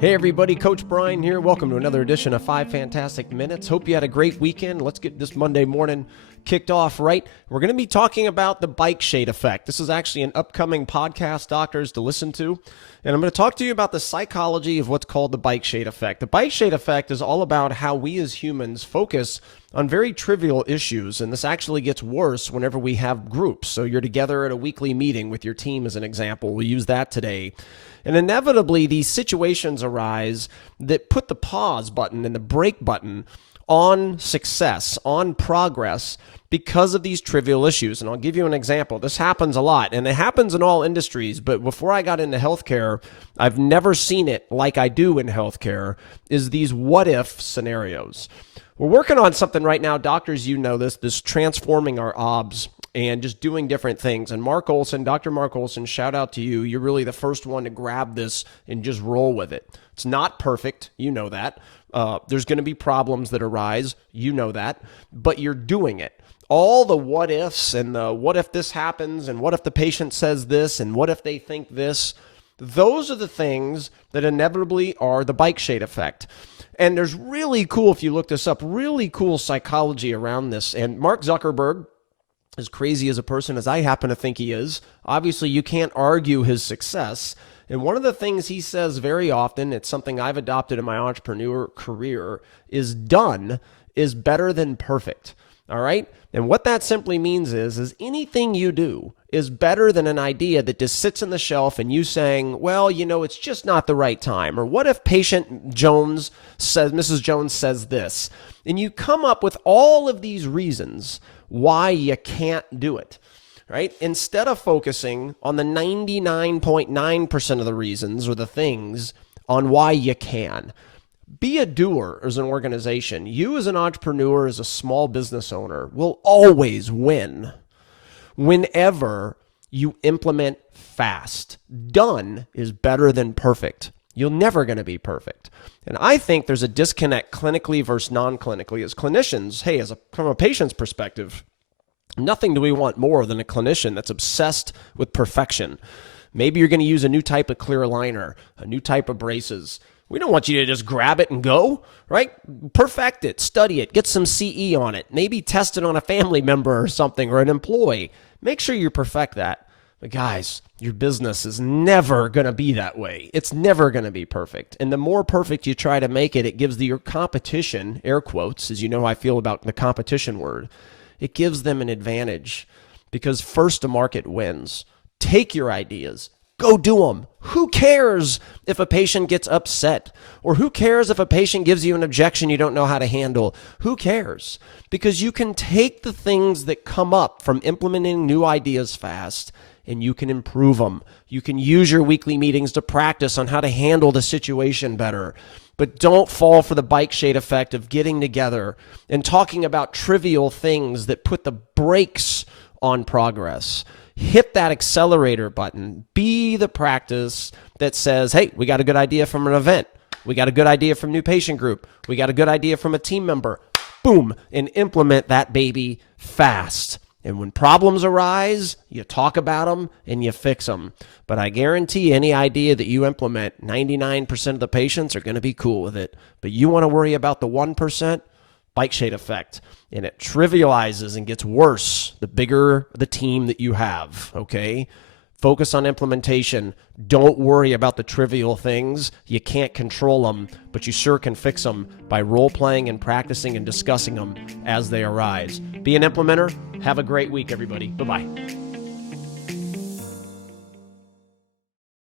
Hey everybody, Coach Brian here. Welcome to another edition of 5 Fantastic Minutes. Hope you had a great weekend. Let's get this Monday morning kicked off right. We're going to be talking about the bike shade effect. This is actually an upcoming podcast, doctors, to listen to. And I'm going to talk to you about the psychology of what's called the bike shade effect. The bike shade effect is all about how we as humans focus on very trivial issues, and this actually gets worse whenever we have groups. So you're together at a weekly meeting with your team as an example. We'll use that today. And inevitably, these situations arise that put the pause button and the brake button on success, on progress, because of these trivial issues. And I'll give you an example. This happens a lot, and it happens in all industries, but before I got into healthcare, I've never seen it like I do in healthcare, is these what-if scenarios. We're working on something right now, doctors, you know this transforming our OBS and just doing different things. And Mark Olson, Dr. Mark Olson, shout out to you. You're really the first one to grab this and just roll with it. It's not perfect. You know that. There's going to be problems that arise. You know that. But you're doing it. All the what ifs and the what if this happens and what if the patient says this and what if they think this, those are the things that inevitably are the bike shade effect. And there's really cool, if you look this up, really cool psychology around this. And Mark Zuckerberg, as crazy as a person as I happen to think he is, obviously you can't argue his success. And one of the things he says very often, it's something I've adopted in my entrepreneur career, is done is better than perfect. All right? And what that simply means is anything you do is better than an idea that just sits on the shelf and you saying, well, you know, it's just not the right time. Or what if patient Jones says, Mrs. Jones says this? And you come up with all of these reasons why you can't do it, right? Instead of focusing on the 99.9% of the reasons or the things on why you can. Be a doer as an organization. You as an entrepreneur, as a small business owner, will always win whenever you implement fast. Done is better than perfect. You're never going to be perfect. And I think there's a disconnect clinically versus non-clinically. As clinicians, hey, from a patient's perspective, nothing do we want more than a clinician that's obsessed with perfection. Maybe you're going to use a new type of clear aligner, a new type of braces. We don't want you to just grab it and go, right? Perfect it, study it, get some CE on it, maybe test it on a family member or something or an employee. Make sure you perfect that. But guys, your business is never going to be that way. It's never going to be perfect. And the more perfect you try to make it, it gives your competition, air quotes, as you know how I feel about the competition word, it gives them an advantage because first to market wins. Take your ideas. Go do them. Who cares if a patient gets upset? Or who cares if a patient gives you an objection you don't know how to handle? Who cares? Because you can take the things that come up from implementing new ideas fast and you can improve them. You can use your weekly meetings to practice on how to handle the situation better. But don't fall for the bike shade effect of getting together and talking about trivial things that put the brakes on progress. Hit that accelerator button. Be the practice that says, hey, we got a good idea from an event. We got a good idea from new patient group. We got a good idea from a team member. Boom, and implement that baby fast. And when problems arise, you talk about them and you fix them. But I guarantee any idea that you implement, 99% of the patients are going to be cool with it. But you want to worry about the 1%? Bike shade effect. And it trivializes and gets worse the bigger the team that you have, okay? Focus on implementation. Don't worry about the trivial things. You can't control them, but you sure can fix them by role-playing and practicing and discussing them as they arise. Be an implementer. Have a great week, everybody. Bye-bye.